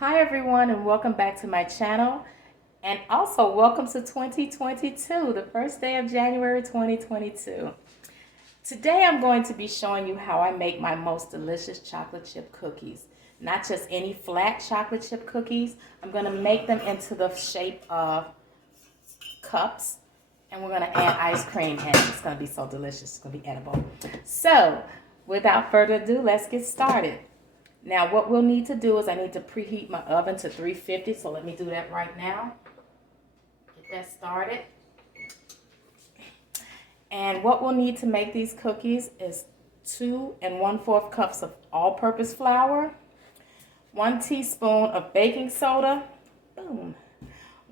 Hi everyone, and welcome back to my channel, and also welcome to 2022, the first day of January 2022. Today I'm going to be showing you how I make my most delicious chocolate chip cookies. Not just any flat chocolate chip cookies. I'm going to make them into the shape of cups, and we're going to add ice cream in it. It's going to be so delicious. It's going to be edible. So without further ado, let's get started. Now what we'll need to do is I need to preheat my oven to 350, so let me do that right now. Get that started. And what we'll need to make these cookies is 2 1/4 cups of all-purpose flour, 1 teaspoon of baking soda, boom,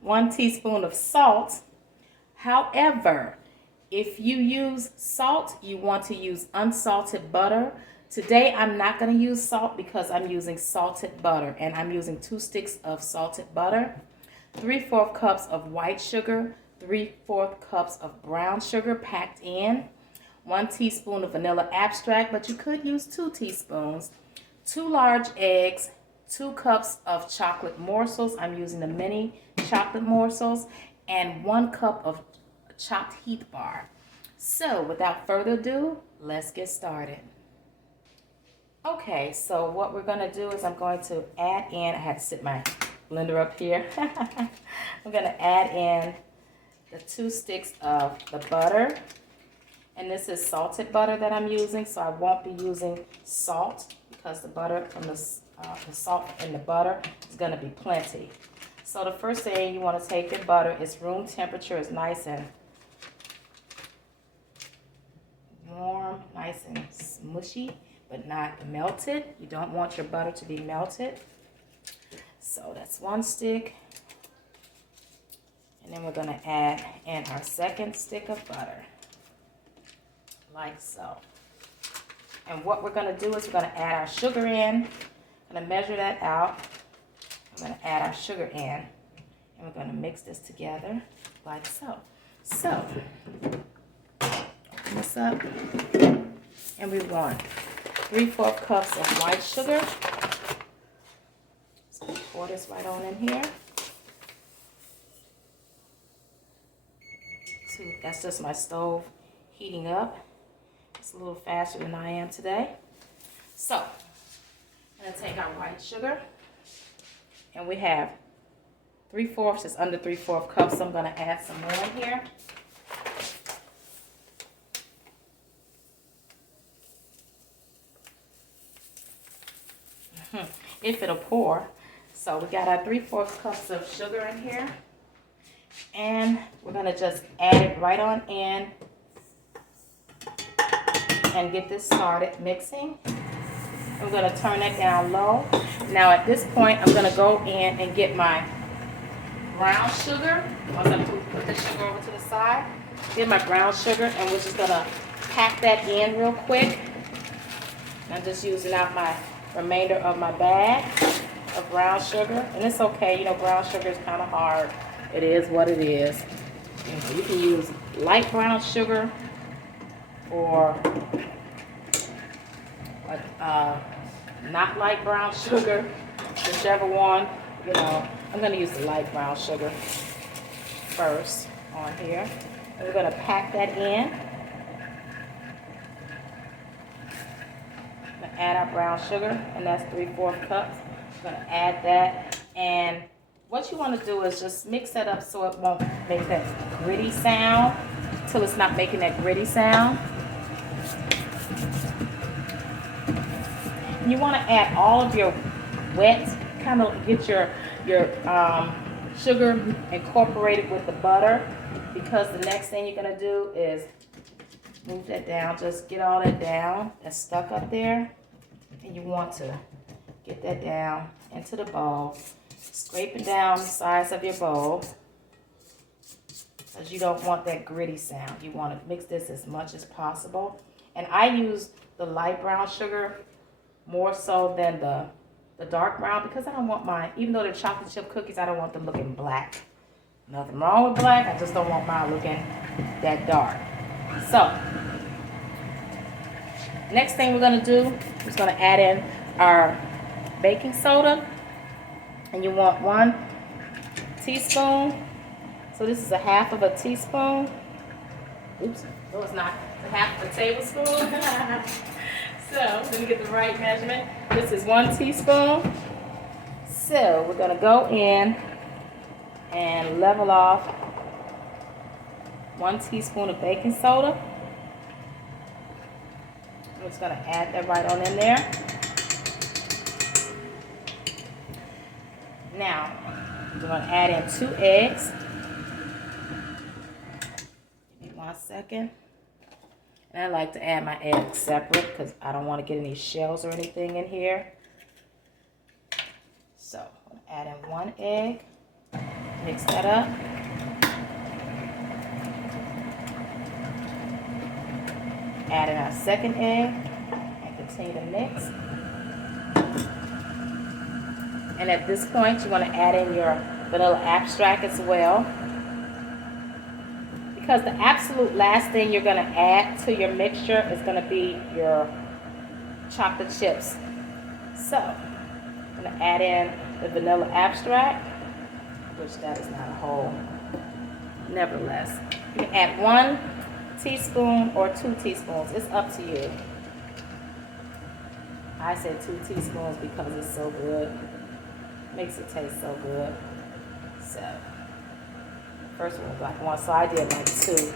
1 teaspoon of salt. However, if you use salt, you want to use unsalted butter. Today I'm not going to use salt because I'm using salted butter, and I'm using 2 sticks of salted butter, 3/4 cups of white sugar, 3/4 cups of brown sugar packed in, 1 teaspoon of vanilla extract, but you could use 2 teaspoons, 2 large eggs, 2 cups of chocolate morsels. I'm using the mini chocolate morsels, and 1 cup of chopped Heath bar. So without further ado, let's get started. Okay, so what we're going to do is I'm going to add in, I had to sit my blender up here. I'm going to add in the 2 sticks of the butter. And this is salted butter that I'm using, so I won't be using salt because the butter from the salt in the butter is going to be plenty. So the first thing you want to take your butter, it's room temperature, it's nice and warm, nice and smushy, but not melted. You don't want your butter to be melted. So that's 1 stick. And then we're going to add in our 2nd stick of butter, like so. And what we're going to do is we're going to add our sugar in. I'm going to measure that out. I'm going to add our sugar in, and we're going to mix this together like so. So, open this up, and we want 3/4 cups of white sugar. So pour this right on in here. That's just my stove heating up. It's a little faster than I am today. So, I'm going to take our white sugar, and we have 3/4, it's under 3/4 cups, so I'm going to add some more in here. If it'll pour. So we got our 3/4 cups of sugar in here, and we're going to just add it right on in and get this started mixing. I'm going to turn it down low. Now at this point I'm going to go in and get my brown sugar. Once I put the sugar over to the side, get my brown sugar, and we're just going to pack that in real quick. I'm just using out my remainder of my bag of brown sugar, and it's okay, you know, brown sugar is kind of hard. It is what it is. You can use light brown sugar or not light brown sugar, whichever one. You know, I'm going to use the light brown sugar first on here, and we're going to pack that in. Add our brown sugar, and that's 3/4 cups. I'm going to add that, and what you want to do is just mix that up so it won't make that gritty sound, till it's not making that gritty sound. And you want to add all of your wet, kind of get your sugar incorporated with the butter, because the next thing you're going to do is move that down. Just get all that down that's stuck up there. And you want to get that down into the bowl, scraping down the sides of your bowl, because you don't want that gritty sound. You want to mix this as much as possible. And I use the light brown sugar more so than the dark brown, because I don't want mine, even though they're chocolate chip cookies, I don't want them looking black. Nothing wrong with black, I just don't want mine looking that dark. So, next thing we're going to do is going to add in our baking soda. And you want 1 teaspoon. So this is a half of a teaspoon. Oops, no it's not. It's a half of a tablespoon. So let me get the right measurement. This is 1 teaspoon. So we're gonna go in and level off 1 teaspoon of baking soda. I'm just gonna add that right on in there. Now, we're gonna add in 2 eggs. Give me 1 second. And I like to add my eggs separate because I don't want to get any shells or anything in here. So, I'm gonna add in 1 egg. Mix that up. Add in our 2nd egg and continue to mix. And at this point, you want to add in your vanilla extract as well. Because the absolute last thing you're going to add to your mixture is going to be your chocolate chips. So, I'm going to add in the vanilla extract, which that is not a whole. Nevertheless, you can add 1 teaspoon or 2 teaspoons. It's up to you. I said 2 teaspoons because it's so good. Makes it taste so good. So, first one was like 1, so I did like 2.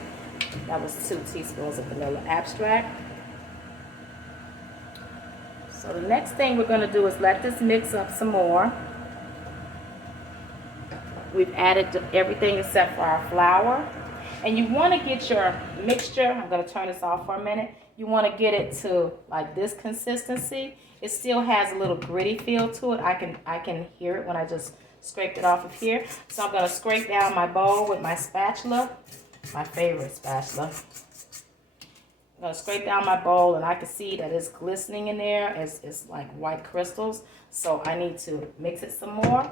That was 2 teaspoons of vanilla extract. So the next thing we're going to do is let this mix up some more. We've added everything except for our flour. And you want to get your mixture, I'm going to turn this off for a minute. You want to get it to like this consistency. It still has a little gritty feel to it. I can hear it when I just scraped it off of here. So I'm going to scrape down my bowl with my spatula, my favorite spatula. I'm going to scrape down my bowl and I can see that it's glistening in there. It's like white crystals. So I need to mix it some more.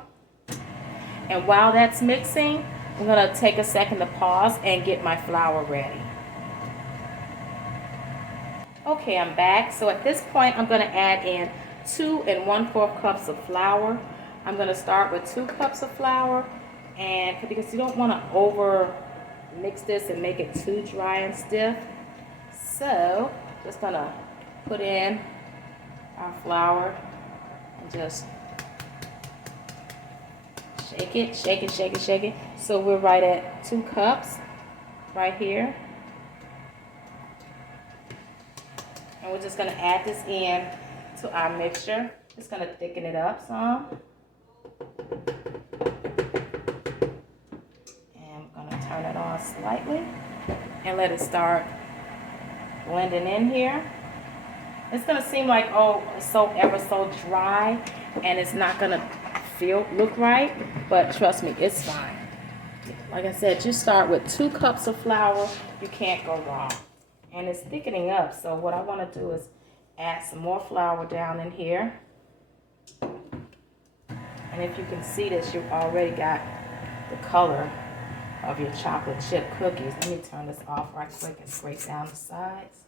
And while that's mixing, I'm going to take a second to pause and get my flour ready. Okay, I'm back. So at this point, I'm going to add in 2 1/4 cups of flour. I'm going to start with 2 cups of flour, and because you don't want to over mix this and make it too dry and stiff. So just going to put in our flour and just shake it, shake it, shake it, shake it. So we're right at 2 cups right here. And we're just going to add this in to our mixture. It's going to thicken it up some. And I'm going to turn it on slightly and let it start blending in here. It's going to seem like, oh, it's so ever so dry and it's not going to look right, but trust me, it's fine. Like I said, you start with 2 cups of flour, you can't go wrong. And it's thickening up, so what I want to do is add some more flour down in here. And if you can see this, you've already got the color of your chocolate chip cookies. Let me turn this off right quick and scrape down the sides.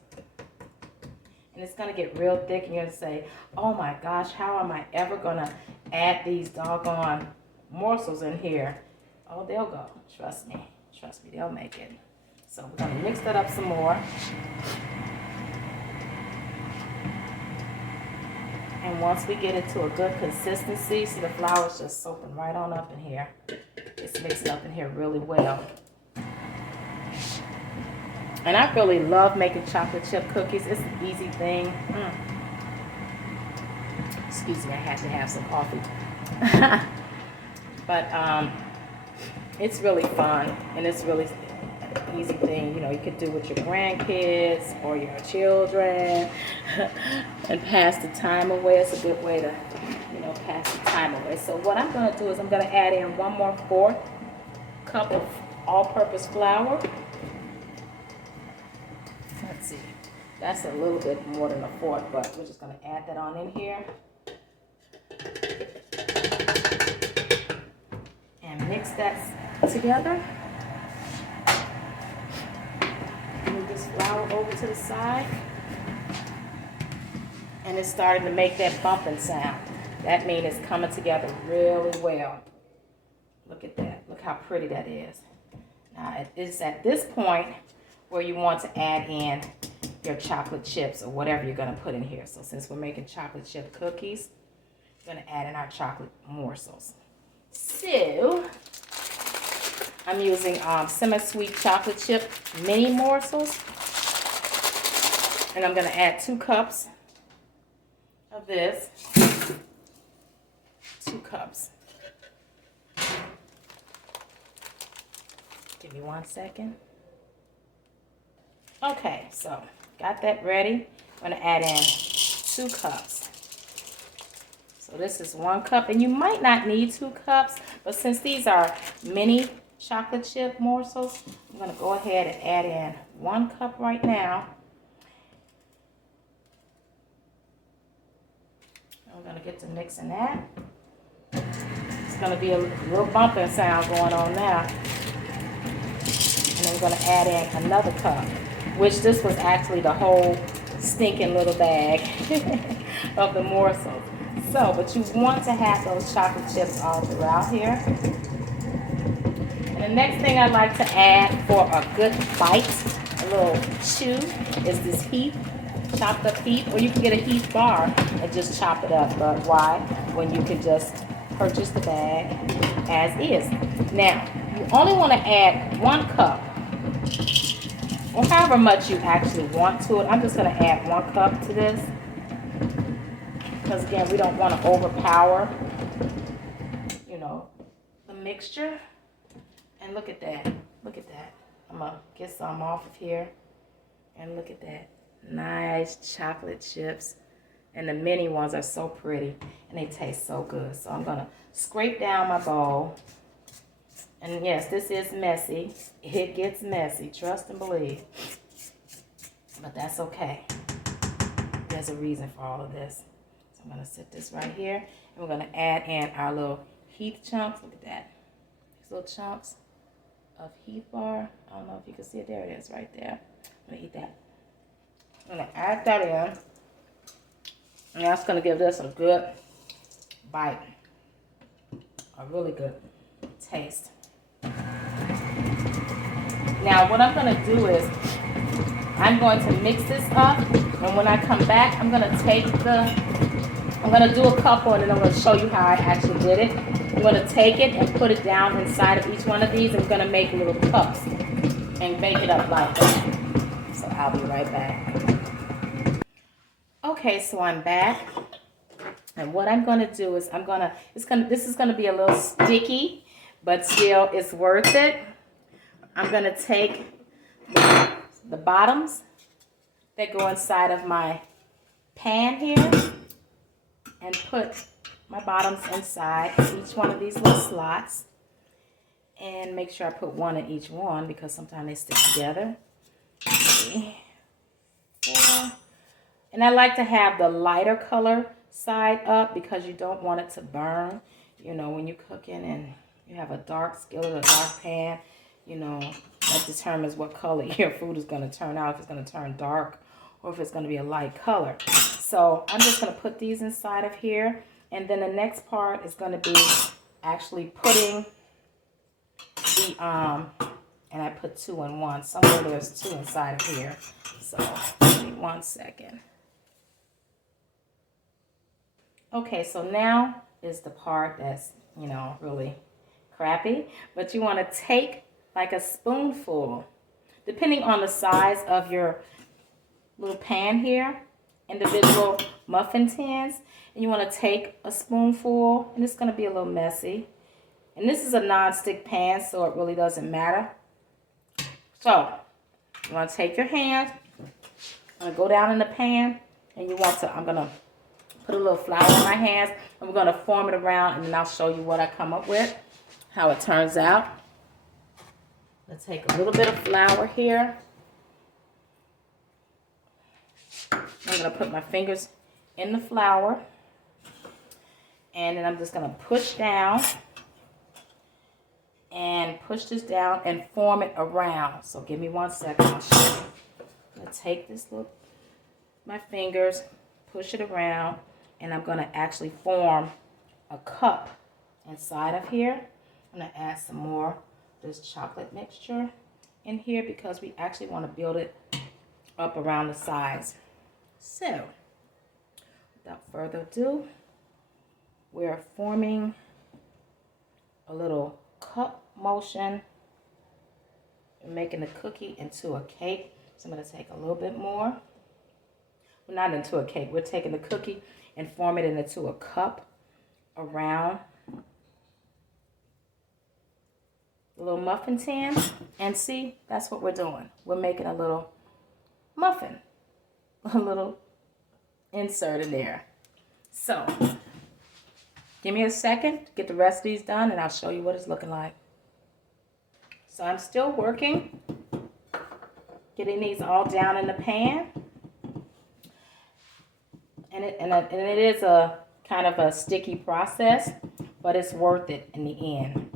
And it's going to get real thick and you're going to say, oh my gosh, how am I ever going to add these doggone morsels in here? Oh, they'll go. Trust me, they'll make it. So we're going to mix that up some more. And once we get it to a good consistency, see the flour is just soaking right on up in here. It's mixed up in here really well. And I really love making chocolate chip cookies. It's an easy thing. Excuse me, I had to have some coffee. But it's really fun and it's really an easy thing. You know, you could do with your grandkids or your children and pass the time away. It's a good way to, you know, pass the time away. So what I'm going to do is I'm going to add in 1/4 cup of all-purpose flour. Let's see, that's a little bit more than 1/4, but we're just going to add that on in here. And mix that together. Move this flour over to the side. And it's starting to make that bumping sound. That means it's coming together really well. Look at that. Look how pretty that is. Now, it's at this point where you want to add in your chocolate chips or whatever you're going to put in here. So since we're making chocolate chip cookies, we're going to add in our chocolate morsels. So I'm using semi-sweet chocolate chip mini morsels. And I'm going to add 2 cups of this. 2 cups. Give me 1 second. Okay, so got that ready. I'm going to add in 2 cups. So this is 1 cup, and you might not need 2 cups, but since these are mini chocolate chip morsels, I'm going to go ahead and add in 1 cup right now. I'm going to get to mixing that. It's going to be a little bumping sound going on now. And then we're going to add in another cup, which this was actually the whole stinking little bag of the morsels. So, but you want to have those chocolate chips all throughout here. And the next thing I like to add for a good bite, a little chew, is this Heath, chopped up Heath, or you can get a Heath bar and just chop it up. But why? When you can just purchase the bag as is. Now, you only want to add 1 cup, or however much you actually want to it. I'm just going to add 1 cup to this. Because again, we don't want to overpower, you know, the mixture. And look at that. Look at that. I'm going to get some off of here. And look at that. Nice chocolate chips. And the mini ones are so pretty. And they taste so good. So I'm going to scrape down my bowl. And yes, this is messy. It gets messy. Trust and believe. But that's okay. There's a reason for all of this. I'm going to set this right here, and we're going to add in our little Heath chunks. Look at that. These little chunks of Heath bar. I don't know if you can see it. There it is right there. I'm going to eat that. I'm going to add that in, and that's going to give this a good bite. A really good taste. Now, what I'm going to do is I'm going to mix this up, and when I come back, I'm going to take I'm going to do a couple, and then I'm going to show you how I actually did it. I'm going to take it and put it down inside of each one of these. I'm going to make little cups and bake it up like that. So I'll be right back. Okay, so I'm back. And what I'm going to do is this is going to be a little sticky, but still it's worth it. I'm going to take the bottoms that go inside of my pan here and put my bottoms inside each one of these little slots, and make sure I put 1 in each one because sometimes they stick together. 3, 4. And I like to have the lighter color side up because you don't want it to burn. You know, when you're cooking and you have a dark skillet or a dark pan, you know, that determines what color your food is going to turn out, if it's going to turn dark or if it's going to be a light color. So I'm just going to put these inside of here. And then the next part is going to be actually putting the, and I put 2 in 1. Somewhere there's 2 inside of here. So give me 1 second. Okay, so now is the part that's, you know, really crappy. But you want to take like a spoonful, depending on the size of your little pan here, individual muffin tins, and you want to take a spoonful, and it's going to be a little messy. And this is a non-stick pan, so it really doesn't matter. So you want to take your hand, I'm going to go down in the pan, and you want to, I'm going to put a little flour in my hands, and we're going to form it around, and then I'll show you what I come up with, how it turns out. Let's take a little bit of flour here. I'm going to put my fingers in the flour, and then I'm just going to push down and push this down and form it around. So give me 1 second. I'll show you. I'm going to take this little, my fingers, push it around, and I'm going to actually form a cup inside of here. I'm going to add some more of this chocolate mixture in here because we actually want to build it up around the sides. So, without further ado, we're forming a little cup motion and making the cookie into a cake. So I'm going to take a little bit more. Well, not into a cake. We're taking the cookie and form it into a cup around the little muffin tin. And see, that's what we're doing. We're making a little muffin, a little insert in there. So, give me a second to get the rest of these done and I'll show you what it's looking like. So I'm still working, getting these all down in the pan. And it is a kind of a sticky process, but it's worth it in the end.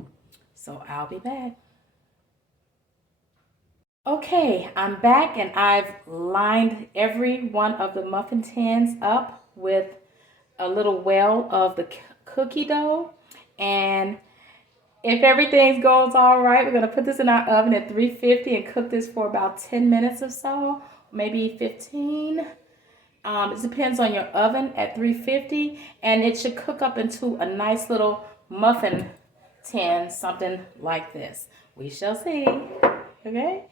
So I'll be back. Okay, I'm back and I've lined every one of the muffin tins up with a little well of the cookie dough. And if everything goes all right, we're going to put this in our oven at 350 and cook this for about 10 minutes or so, maybe 15. It depends on your oven at 350, and it should cook up into a nice little muffin tin, something like this. We shall see. Okay?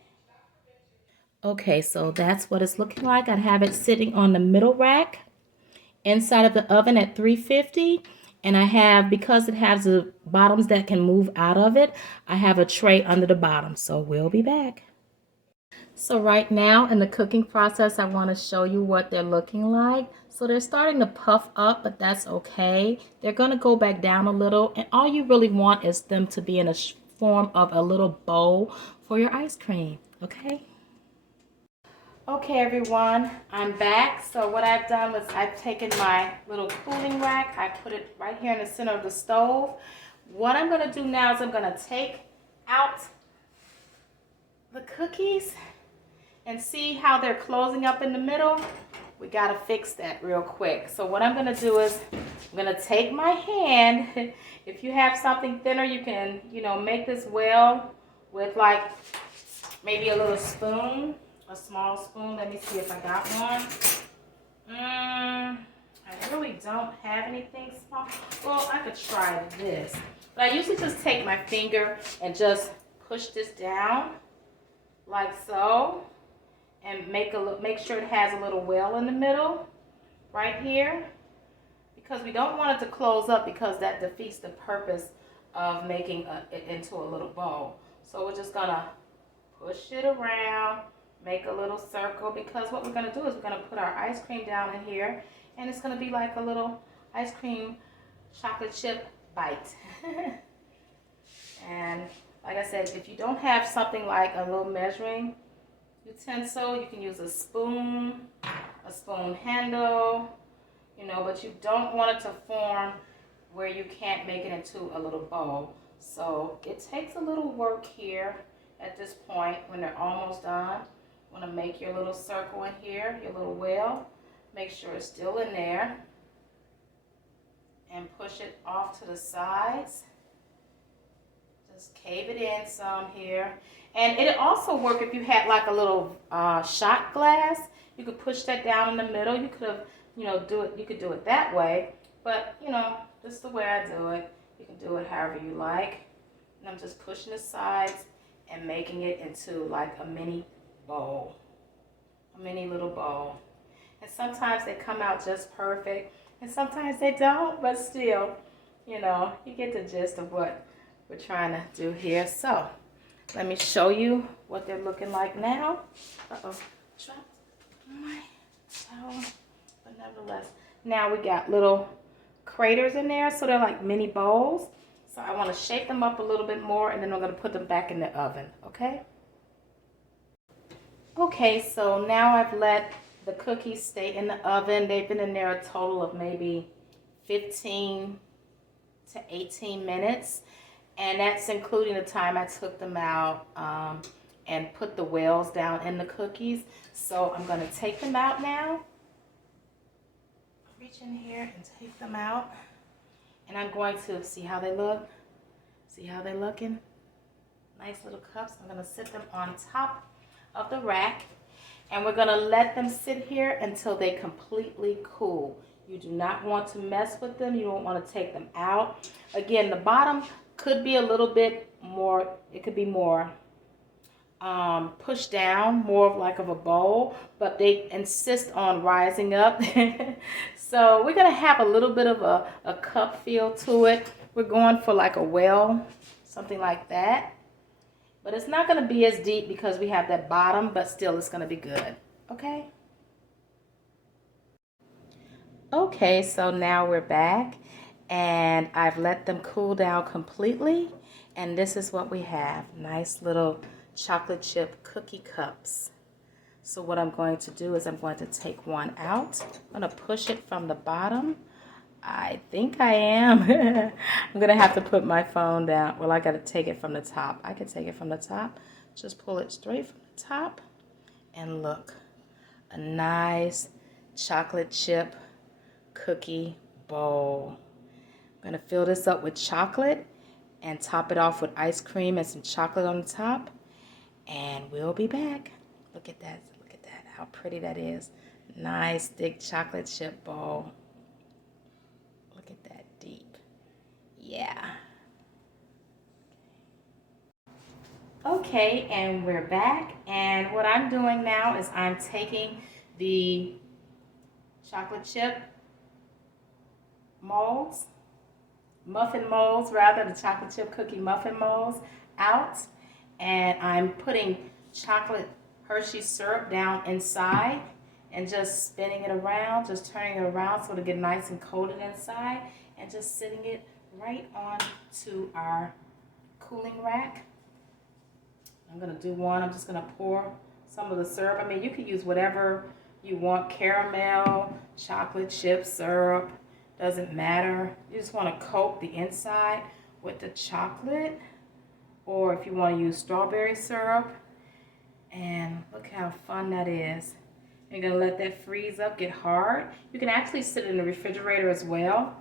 Okay, so that's what it's looking like. I have it sitting on the middle rack inside of the oven at 350. And I have, because it has the bottoms that can move out of it, I have a tray under the bottom. So we'll be back. So right now in the cooking process, I want to show you what they're looking like. So they're starting to puff up, but that's okay. They're going to go back down a little. And all you really want is them to be in a form of a little bowl for your ice cream. Okay? Okay, everyone, I'm back. So what I've done was I've taken my little cooling rack. I put it right here in the center of the stove. What I'm going to do now is I'm going to take out the cookies and see how they're closing up in the middle. We got to fix that real quick. So what I'm going to do is I'm going to take my hand. If you have something thinner, you can, make this well with like maybe a little spoon. A small spoon. Let me see if I got one. I really don't have anything small. Well, I could try this. But I usually just take my finger and just push this down like so. And make sure it has a little well in the middle right here. Because we don't want it to close up because that defeats the purpose of making it into a little bowl. So we're just going to push it around. Make a little circle because what we're going to do is we're going to put our ice cream down in here and it's going to be like a little ice cream chocolate chip bite. And like I said, if you don't have something like a little measuring utensil, you can use a spoon handle, but you don't want it to form where you can't make it into a little bowl. So it takes a little work here at this point when they're almost done. Want to make your little circle in here, your little well. Make sure it's still in there. And push it off to the sides. Just cave it in some here. And it'll also work if you had like a little shot glass. You could push that down in the middle. You could have, you could do it that way. But, this is the way I do it. You can do it however you like. And I'm just pushing the sides and making it into like a mini bowl, a mini little bowl. And sometimes they come out just perfect and sometimes they don't, but still, you get the gist of what we're trying to do here. So let me show you what they're looking like now. Dropped my towel, but nevertheless, now we got little craters in there, so they're like mini bowls. So I want to shape them up a little bit more and then I'm going to put them back in the oven, okay? Okay, so now I've let the cookies stay in the oven. They've been in there a total of maybe 15 to 18 minutes. And that's including the time I took them out and put the wells down in the cookies. So I'm going to take them out now. Reach reach in here and take them out. And I'm going to see how they look. See how they're looking? Nice little cups. I'm going to sit them on top of the rack. And we're going to let them sit here until they completely cool. You do not want to mess with them. You don't want to take them out. Again, the bottom could be a little bit more, it could be more pushed down, more of like of a bowl, but they insist on rising up. So we're going to have a little bit of a cup feel to it. We're going for like a well, something like that. But it's not going to be as deep because we have that bottom, but still it's going to be good. Okay? Okay, so now we're back and I've let them cool down completely. And this is what we have. Nice little chocolate chip cookie cups. So what I'm going to do is I'm going to take one out. I'm going to push it from the bottom. I think I am. I'm going to have to put my phone down. Well, I got to take it from the top. I can take it from the top. Just pull it straight from the top. And look, a nice chocolate chip cookie bowl. I'm going to fill this up with chocolate and top it off with ice cream and some chocolate on the top. And we'll be back. Look at that. Look at that. How pretty that is. Nice thick chocolate chip bowl. Look at that deep. Yeah. Okay, and we're back. And what I'm doing now is I'm taking the chocolate chip molds, muffin molds rather, the chocolate chip cookie muffin molds out. And I'm putting chocolate Hershey syrup down inside and just spinning it around, just turning it around so it'll get nice and coated inside, and just sitting it right on to our cooling rack. I'm gonna do one. I'm just gonna pour some of the syrup. I mean, you can use whatever you want, caramel, chocolate chip syrup, doesn't matter. You just wanna coat the inside with the chocolate, or if you wanna use strawberry syrup. And look how fun that is. You're gonna let that freeze up, get hard. You can actually sit it in the refrigerator as well.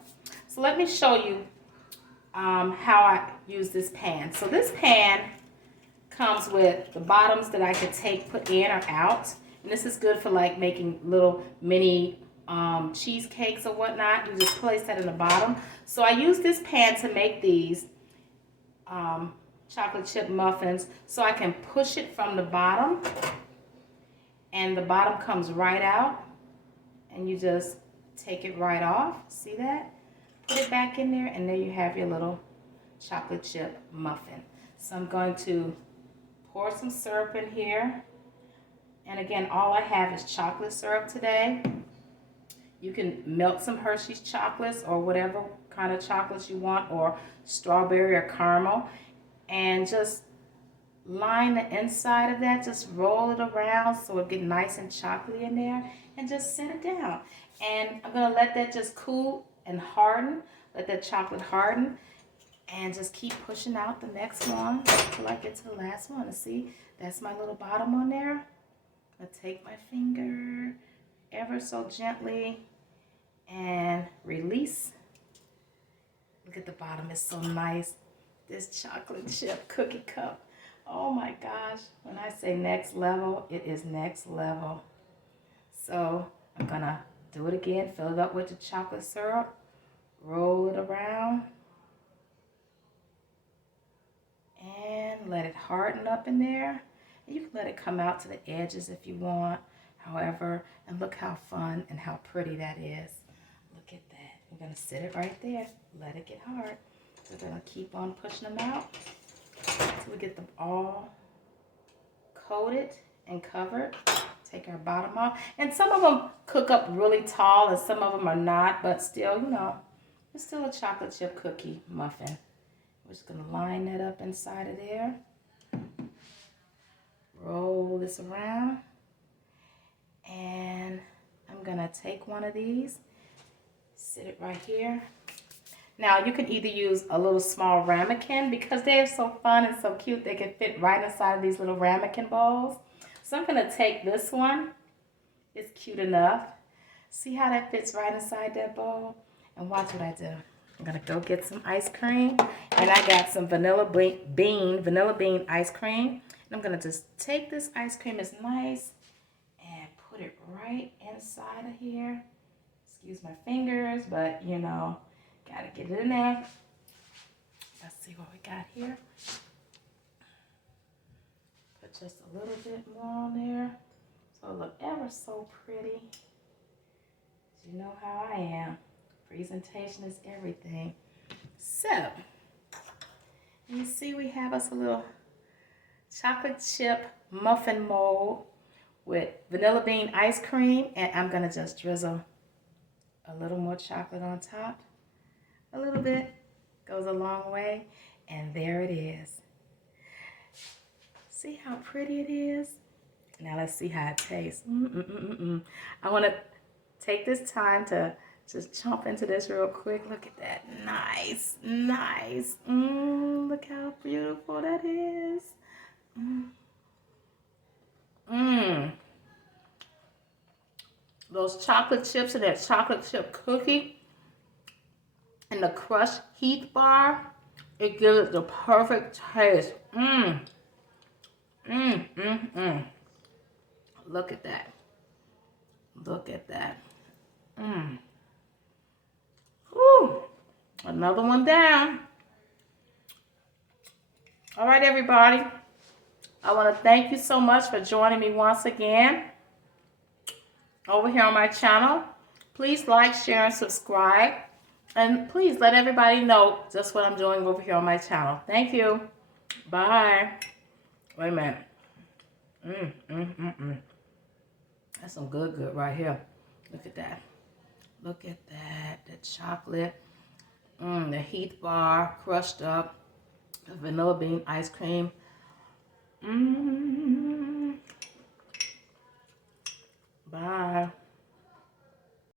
So let me show you how I use this pan. So this pan comes with the bottoms that I could put in or out. And this is good for like making little mini cheesecakes or whatnot. You just place that in the bottom. So I use this pan to make these chocolate chip muffins, so I can push it from the bottom and the bottom comes right out, and you just take it right off. See that? Put it back in there, and there you have your little chocolate chip muffin. So I'm going to pour some syrup in here, and again, all I have is chocolate syrup today. You can melt some Hershey's chocolates or whatever kind of chocolates you want, or strawberry or caramel, and just line the inside of that, just roll it around so it get nice and chocolatey in there, and just set it down. And I'm gonna let that just cool and harden, let that chocolate harden, and just keep pushing out the next one until I get to the last one. And see, that's my little bottom on there. I'm gonna take my finger ever so gently and release. Look at the bottom, it's so nice. This chocolate chip cookie cup. Oh my gosh, when I say next level, it is next level. So I'm gonna do it again, fill it up with the chocolate syrup, roll it around, and let it harden up in there. And you can let it come out to the edges if you want, however, and look how fun and how pretty that is. Look at that. I'm gonna sit it right there, let it get hard. We're gonna keep on pushing them out until we get them all coated and covered. Take our bottom off. And some of them cook up really tall and some of them are not, but still, you know, it's still a chocolate chip cookie muffin. We're just gonna line that up inside of there. Roll this around. And I'm gonna take one of these, sit it right here. Now, you can either use a little small ramekin because they're so fun and so cute. They can fit right inside of these little ramekin bowls. So I'm going to take this one. It's cute enough. See how that fits right inside that bowl? And watch what I do. I'm gonna go get some ice cream, and I got some vanilla bean ice cream. And I'm gonna just take this ice cream, it's nice, and put it right inside of here. Excuse my fingers, but you know, gotta get it in there. Let's see what we got here. Put just a little bit more on there, so it look ever so pretty. You know how I am. Presentation is everything. So, you see we have us a little chocolate chip muffin mold with vanilla bean ice cream, and I'm gonna just drizzle a little more chocolate on top. A little bit goes a long way, and there it is. See how pretty it is? Now let's see how it tastes. I want to take this time to just chomp into this real quick. Look at that. Nice, nice. Look how beautiful that is. Those chocolate chips and that chocolate chip cookie and the crushed Heath bar, it gives it the perfect taste. Look at that. Look at that. Whew. Another one down. All right, everybody. I want to thank you so much for joining me once again over here on my channel. Please like, share, and subscribe. And please let everybody know just what I'm doing over here on my channel. Thank you. Bye. Wait a minute. That's some good right here. Look at that. Look at that. The chocolate. The Heath bar crushed up. The vanilla bean ice cream. Bye.